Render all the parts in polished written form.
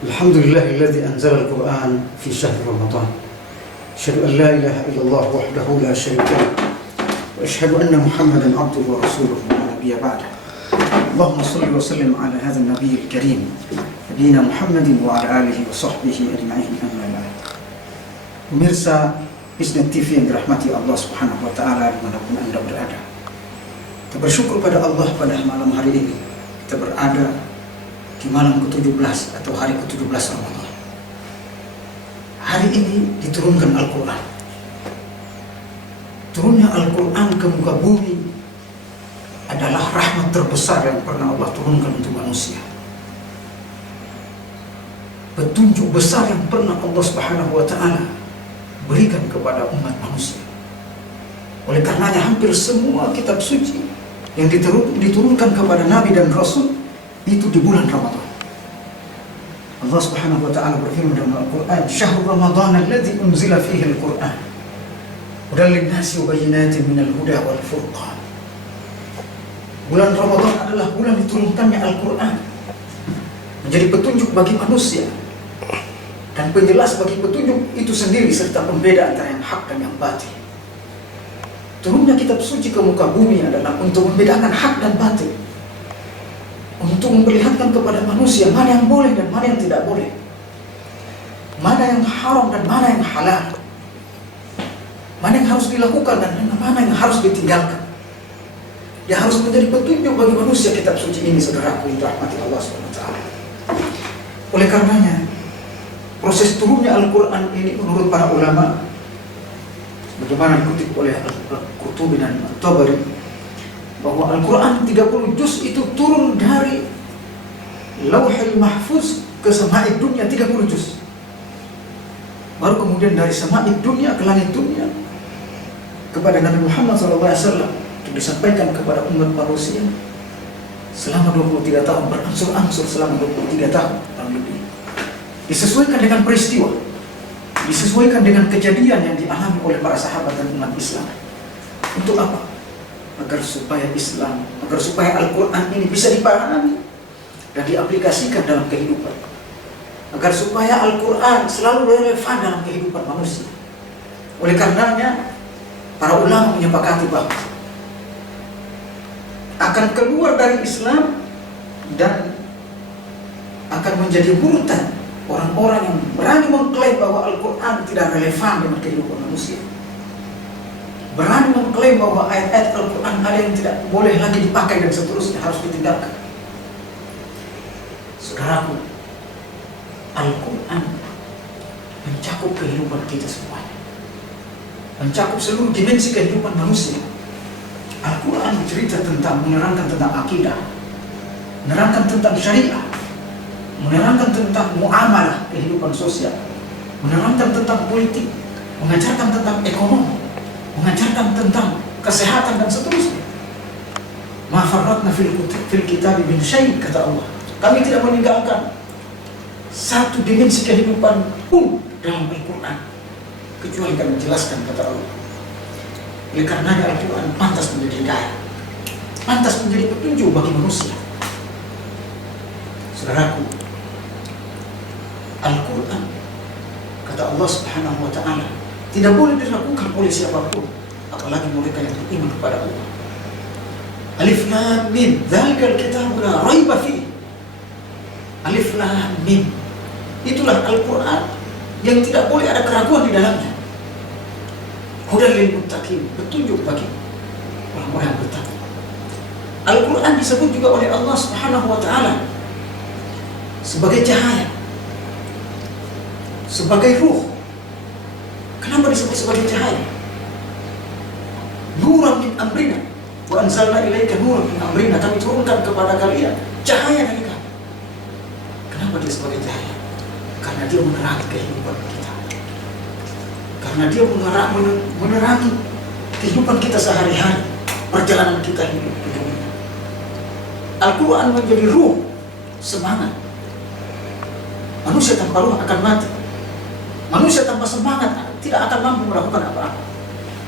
Alhamdulillahilladzi anzala al-Qur'an fi syahri Ramadan. Asyhadu an la ilaha illallah wahdahu la syarika lahu wa asyhadu anna Muhammadan abduhu wa rasuluhu la nabiyya ba'dah. Allahumma shalli wa sallim ala hadzal nabiyil karim nabiyina Muhammadin wa ala alihi wa sahbihi ajma'in, amma ba'd. Pemirsa Isnet TV yang dirahmati Allah Subhanahu wa taala dimanapun Anda berada. Kita bersyukur pada Allah pada malam hari ini. Kita berada di malam ke-17 atau hari ke-17 Ramadan. Hari ini diturunkan Al-Quran. Turunnya Al-Quran ke muka bumi adalah rahmat terbesar yang pernah Allah turunkan untuk manusia. Petunjuk besar yang pernah Allah Subhanahu wa ta'ala berikan kepada umat manusia. Oleh karenanya hampir semua kitab suci yang diturunkan kepada Nabi dan Rasul itu di bulan Ramadan. Allah Subhanahu wa ta'ala berfirman dalam Al-Quran, "Syahrul Ramadan alladzi unzila fihi al-Quran hudan lin-nasi wa bayyinatin minal huda wal furqan." Bulan Ramadan adalah bulan diturunkannya Al-Quran, menjadi petunjuk bagi manusia dan penjelas bagi petunjuk itu sendiri serta pembeda antara yang hak dan yang batil. Turunnya kitab suci ke muka bumi adalah untuk membedakan hak dan batil, untuk memperlihatkan kepada manusia mana yang boleh dan mana yang tidak boleh, mana yang haram dan mana yang halal, mana yang harus dilakukan dan mana yang harus ditinggalkan. Dia harus menjadi petunjuk bagi manusia kitab suci ini, saudaraku yang dirahmati Allah SWT. Oleh karenanya, proses turunnya Al-Quran ini menurut para ulama, bagaimana dikutip oleh Al-Qurtubi dan At-Tabari, bahwa Al-Quran 30 juz itu turun dari Lauhil Mahfuz ke Sama'id Dunya 30 juz. Baru kemudian dari Sama'id Dunya ke langit dunia kepada Nabi Muhammad SAW untuk disampaikan kepada umat manusia selama 23 tahun, berangsur-angsur selama 23 tahun lebih. Disesuaikan dengan peristiwa, disesuaikan dengan kejadian yang dialami oleh para sahabat dan umat Islam. Untuk apa? Agar supaya Al-Quran ini bisa dipahami dan diaplikasikan dalam kehidupan, agar supaya Al-Quran selalu relevan dalam kehidupan manusia. Oleh karenanya, para ulama menyepakati bahwa akan keluar dari Islam dan akan menjadi murtad orang-orang yang berani mengklaim bahwa Al-Quran tidak relevan dengan kehidupan manusia, berani mengklaim bahwa ayat-ayat Al-Quran ada yang tidak boleh lagi dipakai dan seterusnya harus ditinggalkan. Saudaraku, Al-Quran mencakup kehidupan kita semuanya, mencakup seluruh dimensi kehidupan manusia. Al-Quran bercerita tentang, menerangkan tentang akidah, menerangkan tentang syariah, menerangkan tentang muamalah kehidupan sosial, menerangkan tentang politik, mengajarkan tentang ekonomi, mengajarkan tentang kesehatan dan seterusnya. Ma farratna fil kitab min syai', kata Allah. Kami tidak meninggalkan satu dimensi kehidupan pun dalam Al-Quran kecuali kami menjelaskan, kata Allah. Oleh karenanya Al-Quran pantas menjadi hidayah, pantas menjadi petunjuk bagi manusia. Saudaraku, Al-Quran, kata Allah Subhanahu wa ta'ala, tidak boleh dilakukan oleh siapapun, apalagi mereka yang beriman kepada Allah. Alif Lam Mim, dzalikal kitabu la raiba fihi. Alif Lam Mim, itulah Al-Quran yang tidak boleh ada keraguan di dalamnya. Hudan lil muttaqin, petunjuk bagi orang-orang yang bertakwa. Al-Quran disebut juga oleh Allah Subhanahu wa ta'ala sebagai cahaya, sebagai ruh. Kenapa disebut sebagai cahaya? Nuran min amrina wa anzalna ilaika nuran min amrina, kami turunkan kepada kalian cahaya dari kami. Kenapa dia sebagai cahaya? Karena dia menerangi kehidupan kita, karena dia menerangi kehidupan kita sehari-hari, perjalanan kita hidup di dunia. Al-Quran menjadi ruh, semangat. Manusia tanpa ruh akan mati. Manusia tanpa semangat tidak akan mampu melakukan apa-apa.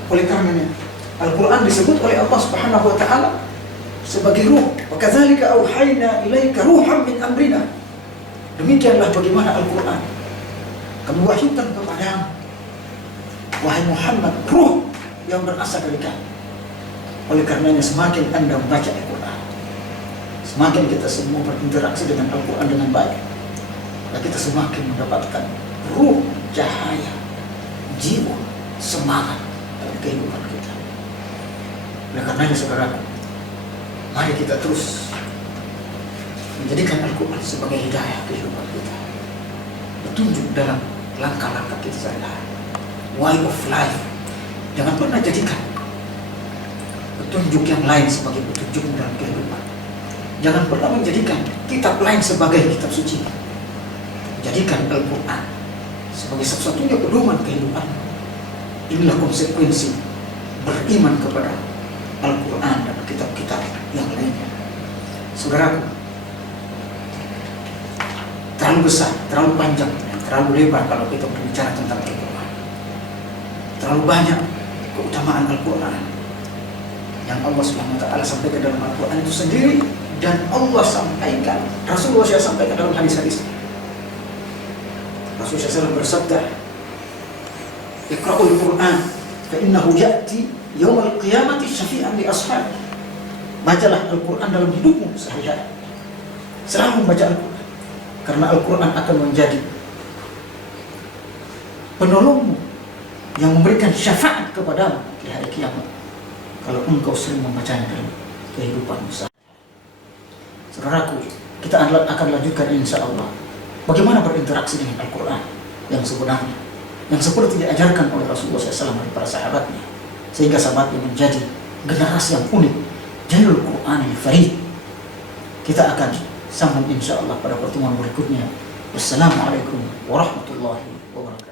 Oleh karenanya Al-Quran disebut oleh Allah Subhanahu wa ta'ala sebagai ruh. Wa kadzalika auhayna ilaika ruhan min amrina. Demikianlah bagaimana Al-Quran kami wahyukan kepadamu, wahai Muhammad, ruh yang berasal dari kami. Oleh karenanya semakin Anda membaca Al-Quran, semakin kita semua berinteraksi dengan Al-Quran dengan baik, maka kita semakin mendapatkan ruh, cahaya, jiwa, semangat dalam kehidupan kita. Oleh karenanya saudaraku, mari kita terus menjadikan Al-Quran sebagai hidayah kehidupan kita, petunjuk dalam langkah-langkah kita sehari-hari, way of life. Jangan pernah jadikan petunjuk yang lain sebagai petunjuk dalam kehidupan. Jangan pernah menjadikan kitab lain sebagai kitab suci. Jadikan Al-Quran sebagai satu-satunya pedoman kehidupan. Inilah konsekuensi beriman kepada Al-Quran dan kitab-kitab yang lainnya. Saudaraku, terlalu besar, terlalu panjang, terlalu lebar kalau kita berbicara tentang Al-Quran. Terlalu banyak keutamaan Al-Quran yang Allah SWT sampaikan dalam Al-Quran itu sendiri, dan Allah sampaikan, Rasulullah SAW sampaikan dalam hadis-hadis. Rasulullah SAW bersabda, "Iqra'ul Quran, fa innahu ya'ti yawmal qiyamati syafi'an li ashab." Bacalah Al-Quran dalam hidupmu sehari-hari. Selalu membaca Al-Quran, karena Al-Quran akan menjadi penolongmu yang memberikan syafaat kepadamu di hari kiamat kalau engkau sering membacanya dalam kehidupanmu sehari-hari. Saudaraku, kita akan lanjutkan insya Allah bagaimana berinteraksi dengan Al-Quran yang sebenarnya, yang seperti diajarkan oleh Rasulullah SAW dan para sahabatnya, sehingga sahabatnya menjadi generasi yang unik, Jailul Quranil Farid. Kita akan sambung insya Allah pada pertemuan berikutnya. Wassalamualaikum warahmatullahi wabarakatuh.